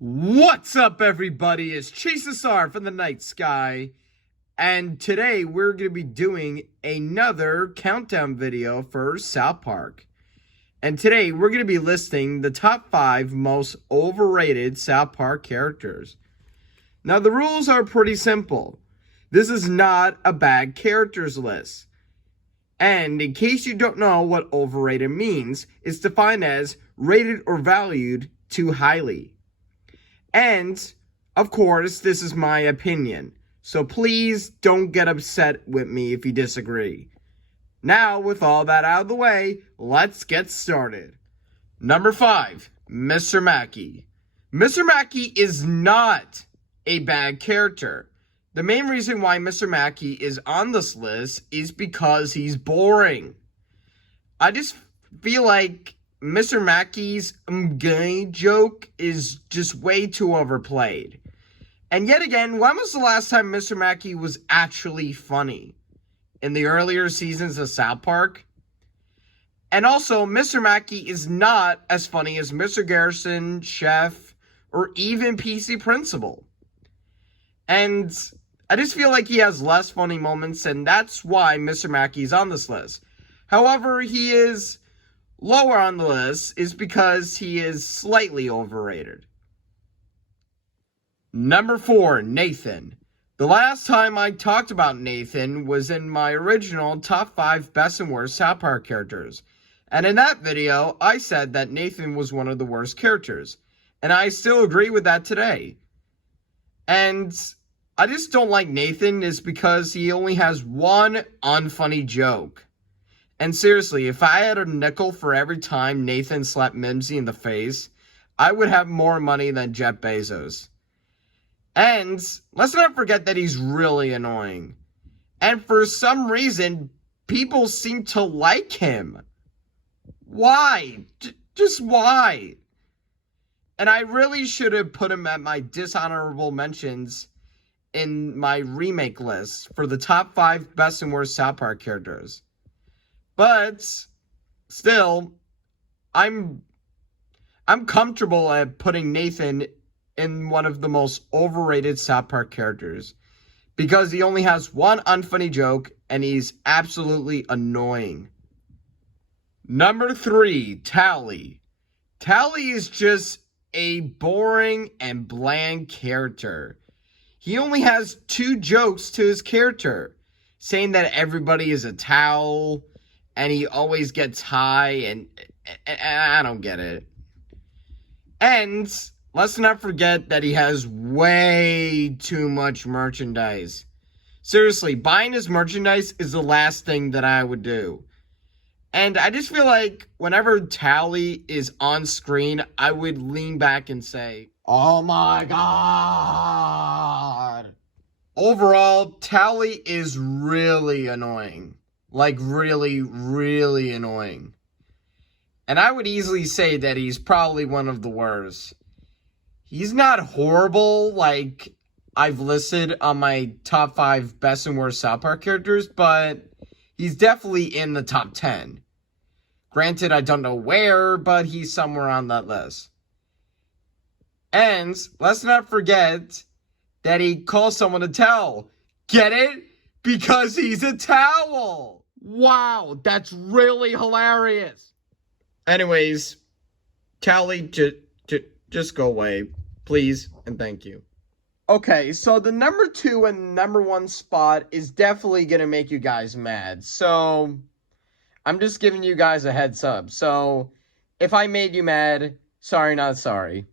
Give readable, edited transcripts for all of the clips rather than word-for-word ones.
What's up, everybody? It's Chase from the Night Sky, and today we're going to be doing another countdown video for South Park. And today we're going to be listing the top 5 most overrated South Park characters. Now, the rules are pretty simple. This is not a bad characters list. And in case you don't know what overrated means, it's defined as rated or valued too highly. And, of course, this is my opinion, so please don't get upset with me if you disagree. Now, with all that out of the way, let's get started. Number 5, Mr. Mackey. Mr. Mackey is not a bad character. The main reason why Mr. Mackey is on this list is because he's boring. I just feel like Mr. Mackey's gay joke is just way too overplayed. And yet again, when was the last time Mr. Mackey was actually funny? In the earlier seasons of South Park? And also, Mr. Mackey is not as funny as Mr. Garrison, Chef, or even PC Principal. And I just feel like he has less funny moments, and that's why Mr. Mackey's on this list. However, he is lower on the list is because he is slightly overrated. Number 4, Nathan. The last time I talked about Nathan was in my original top 5 best and worst South Park characters. And in that video, I said that Nathan was one of the worst characters. And I still agree with that today. And I just don't like Nathan is because he only has one unfunny joke. And seriously, if I had a nickel for every time Nathan slapped Mimsy in the face, I would have more money than Jeff Bezos. And let's not forget that he's really annoying. And for some reason, people seem to like him. Why? Just why? And I really should have put him at my dishonorable mentions in my remake list for the top 5 best and worst South Park characters. But still, I'm comfortable at putting Nathan in one of the most overrated South Park characters because he only has one unfunny joke and he's absolutely annoying. Number 3, Tally. Tally is just a boring and bland character. He only has 2 jokes to his character, saying that everybody is a towel, and he always gets high, and I don't get it. And let's not forget that he has way too much merchandise. Seriously, buying his merchandise is the last thing that I would do. And I just feel like whenever Tally is on screen, I would lean back and say, "Oh my God." Overall, Tally is really annoying. Like, really, really annoying. And I would easily say that he's probably one of the worst. He's not horrible, like I've listed on my top 5 best and worst South Park characters, but he's definitely in the top 10. Granted, I don't know where, but he's somewhere on that list. And let's not forget that he calls someone a towel. Get it? Because he's a towel. Wow, that's really hilarious. Anyways, Tally, just go away, please, and thank you. Okay, so the number 2 and number 1 spot is definitely going to make you guys mad. So, I'm just giving you guys a heads up. So, if I made you mad, sorry, not sorry.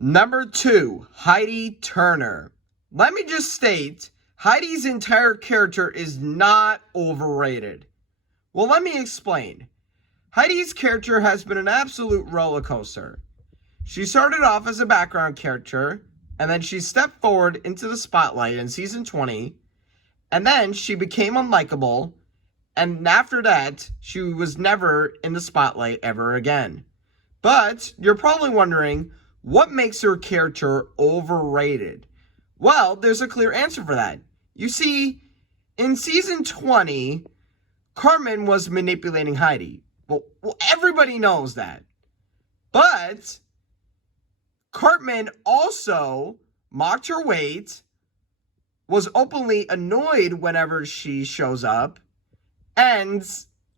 Number 2, Heidi Turner. Let me just state, Heidi's entire character is not overrated. Well, let me explain. Heidi's character has been an absolute roller coaster. She started off as a background character, and then she stepped forward into the spotlight in season 20, and then she became unlikable, and after that, she was never in the spotlight ever again. But you're probably wondering, what makes her character overrated? Well, there's a clear answer for that. You see, in season 20, Cartman was manipulating Heidi. Well, everybody knows that. But Cartman also mocked her weight, was openly annoyed whenever she shows up, and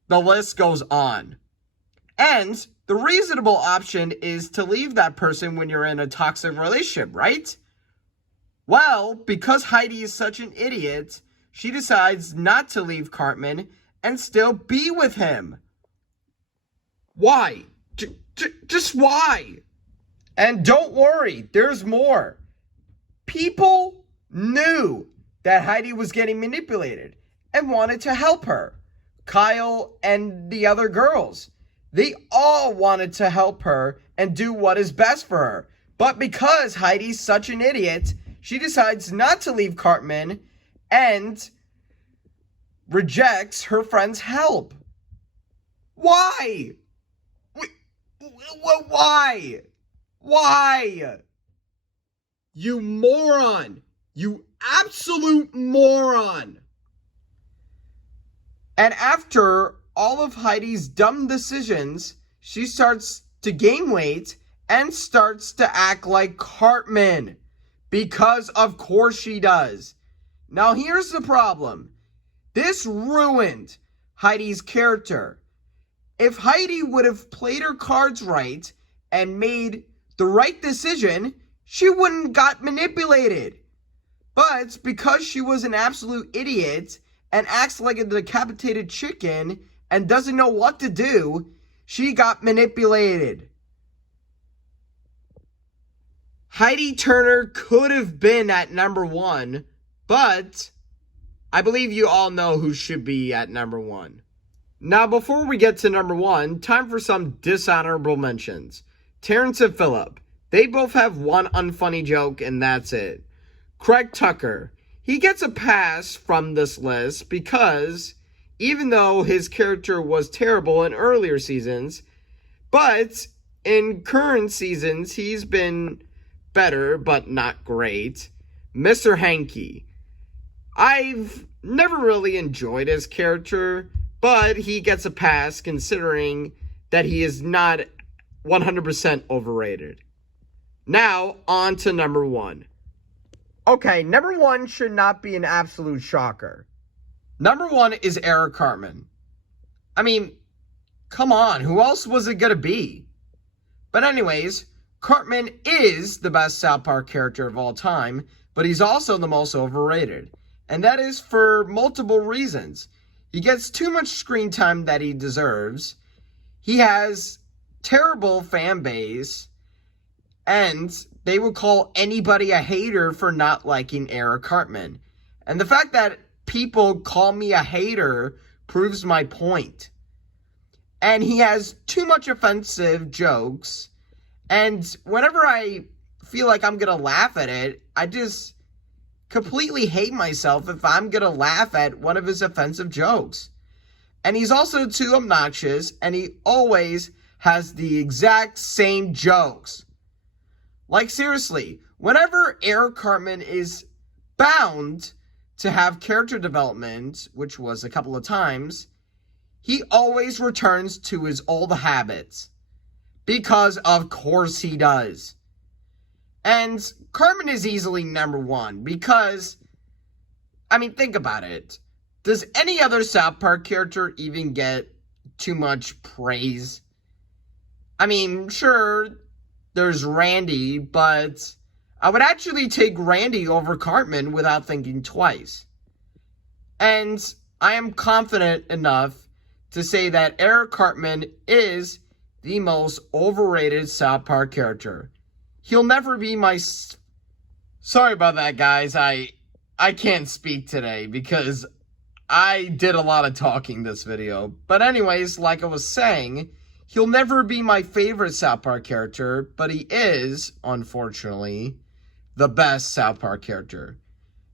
the list goes on. And the reasonable option is to leave that person when you're in a toxic relationship, right? Well, because Heidi is such an idiot, she decides not to leave Cartman and still be with him. Why? Just why? And don't worry, there's more. People knew that Heidi was getting manipulated and wanted to help her. Kyle and the other girls, they all wanted to help her and do what is best for her. But because Heidi's such an idiot, she decides not to leave Cartman and rejects her friend's help. Why? Why? Why? You moron. You absolute moron. And after all of Heidi's dumb decisions, she starts to gain weight and starts to act like Cartman. Because of course she does. Now here's the problem. This ruined Heidi's character. If Heidi would have played her cards right and made the right decision, she wouldn't got manipulated. But because she was an absolute idiot and acts like a decapitated chicken and doesn't know what to do, she got manipulated. Heidi Turner could have been at number 1, but I believe you all know who should be at number 1. Now, before we get to number 1, time for some dishonorable mentions. Terrence and Phillip, they both have one unfunny joke and that's it. Craig Tucker, he gets a pass from this list because even though his character was terrible in earlier seasons, but in current seasons he's been better but not great. Mr. Hankey, I've never really enjoyed his character, but he gets a pass considering that he is not 100% overrated. Now, on to number 1. Okay, number 1 should not be an absolute shocker. Number 1 is Eric Cartman. I mean, come on, who else was it gonna be? But anyways, Cartman is the best South Park character of all time, but he's also the most overrated. And that is for multiple reasons. He gets too much screen time that he deserves. He has terrible fan base. And they will call anybody a hater for not liking Eric Cartman. And the fact that people call me a hater proves my point. And he has too much offensive jokes. And whenever I feel like I'm going to laugh at it, I just completely hate myself if I'm going to laugh at one of his offensive jokes. And he's also too obnoxious, and he always has the exact same jokes. Like, seriously, whenever Eric Cartman is bound to have character development, which was a couple of times, he always returns to his old habits. Because of course he does. And Cartman is easily number 1 because, I mean, think about it. Does any other South Park character even get too much praise? I mean, sure, there's Randy, but I would actually take Randy over Cartman without thinking twice. And I am confident enough to say that Eric Cartman is the most overrated South Park character. He'll never be my... Sorry about that, guys. I can't speak today because I did a lot of talking this video. But anyways, like I was saying, he'll never be my favorite South Park character, but he is, unfortunately, the best South Park character.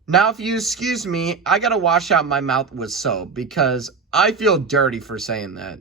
Now, if you excuse me, I gotta wash out my mouth with soap because I feel dirty for saying that.